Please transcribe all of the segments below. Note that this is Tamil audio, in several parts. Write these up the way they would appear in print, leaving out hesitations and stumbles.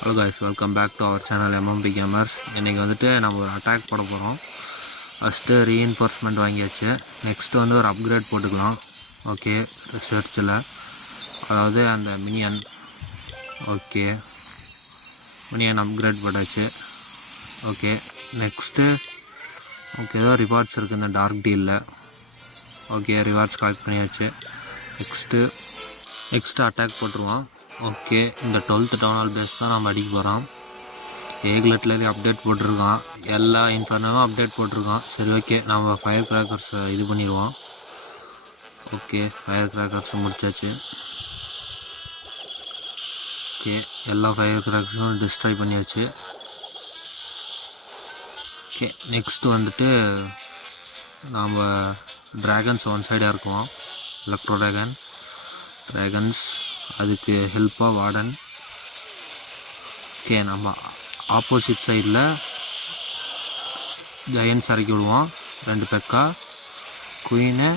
Hello guys, welcome back to our channel MMP gamers. இன்றைக்கி வந்துட்டு நம்ம ஒரு அட்டாக் போட போகிறோம். ஃபஸ்ட்டு ரீஇன்ஃபோர்ஸ்மெண்ட் வாங்கியாச்சு. நெக்ஸ்ட்டு வந்து ஒரு அப்கிரேட் போட்டுக்கலாம். ஓகே, ரிசர்ச்சில் அதாவது அந்த மினியன். ஓகே, மினியன் அப்கிரேட் போட்டாச்சு. ஓகே, நெக்ஸ்ட்டு ஏதோ ரிவார்ட்ஸ் இருக்குது இந்த டார்க் டீலில். ஓகே, ரிவார்ட்ஸ் கலெக்ட் பண்ணியாச்சு. நெக்ஸ்ட்டு அட்டாக் போட்டுருவோம். ஓகே, இந்த 12th டவுன் ஹால் பேஸ் தான் நம்ம அடிக்க போகிறோம். ஏக்லெட்லேயே அப்டேட் போட்டிருக்கான், எல்லா இன்ஃபர்னலும் அப்டேட் போட்டிருக்கான். சரி, ஓகே, நம்ம ஃபயர் கிராக்கர்ஸ் இது பண்ணிடுவோம். ஓகே, ஃபயர் கிராக்கர்ஸ் முடிச்சாச்சு. ஓகே, எல்லா ஃபயர் கிராக்கர்ஸும் டிஸ்ட்ராய் பண்ணியாச்சு. ஓகே, நெக்ஸ்ட்டு வந்துட்டு நாம் ட்ராகன்ஸ் ஒன் சைடாக இருக்குவோம். எலக்ட்ரோ ட்ராகன்ஸ் அதுக்கு ஹெல்ப்பாக வார்டன். ஓகே, நம்ம ஆப்போசிட் சைடில் ஜெயன்ஸ் இறக்கி விடுவோம். 2 பெக்கா, குயினு,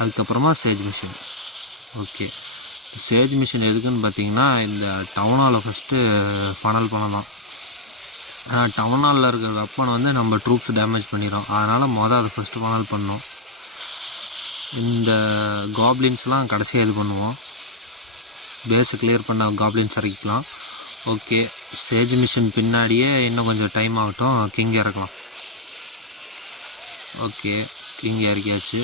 அதுக்கப்புறமா Sage machine. Okay, siege machine எதுக்குன்னு பார்த்தீங்கன்னா இந்த டவுன் ஹாலில் ஃபஸ்ட்டு ஃபனல் பண்ணணும். டவுன் ஹாலில் இருக்கிற வெப்பனை வந்து நம்ம ட்ரூப்ஸ் டேமேஜ் பண்ணிடும். அதனால் அதை ஃபஸ்ட்டு ஃபனல் பண்ணணும். இந்த காப்ளின்ஸ்லாம் கடைசியாக இது பண்ணுவோம். பேஸை கிளியர் பண்ண காப்ளின்ஸ் இறக்கிக்கலாம். ஓகே, சேஜ் மிஷின் பின்னாடியே இன்னும் கொஞ்சம் டைம் ஆகட்டும், கிங் இறக்கலாம். ஓகே, கிங் இறக்கியாச்சு.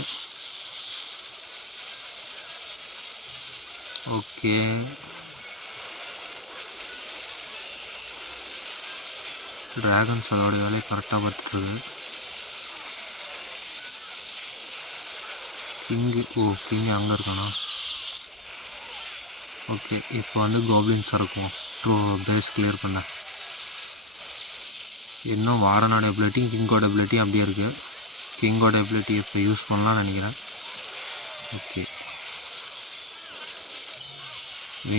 ஓகே, ட்ராகன்ஸ் அதோட வேலையை கரெக்டாக பார்த்துட்டுருக்கு. கிங்கு அங்கே இருக்கானா? ஓகே, இப்போ வந்து கோப்ளின்ஸ் இருக்கும் பேஸ் கிளியர் பண்ண. இன்னும் வார்டனோட எபிலிட்டியும் கிங்கோட எபிலிட்டியும் அப்படியே இருக்குது. கிங்கோட எபிலிட்டி இப்போ யூஸ் பண்ணலாம்னு நினைக்கிறேன். ஓகே,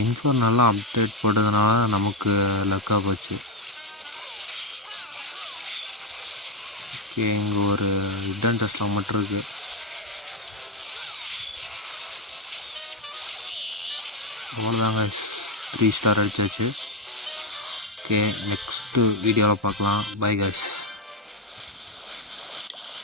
இன்ஃபர்னல் அப்டேட் போட்டதுனால நமக்கு லக்காக போச்சு. ஓகே, இங்கே ஒரு ஹிடன் டெஸ்ட்லாம் மட்டும் இருக்குது. அவ்வளோதாங்க, 3 ஸ்டார் அடித்தாச்சு. ஓகே, நெக்ஸ்ட்டு வீடியோவில் பார்க்கலாம். Bye guys.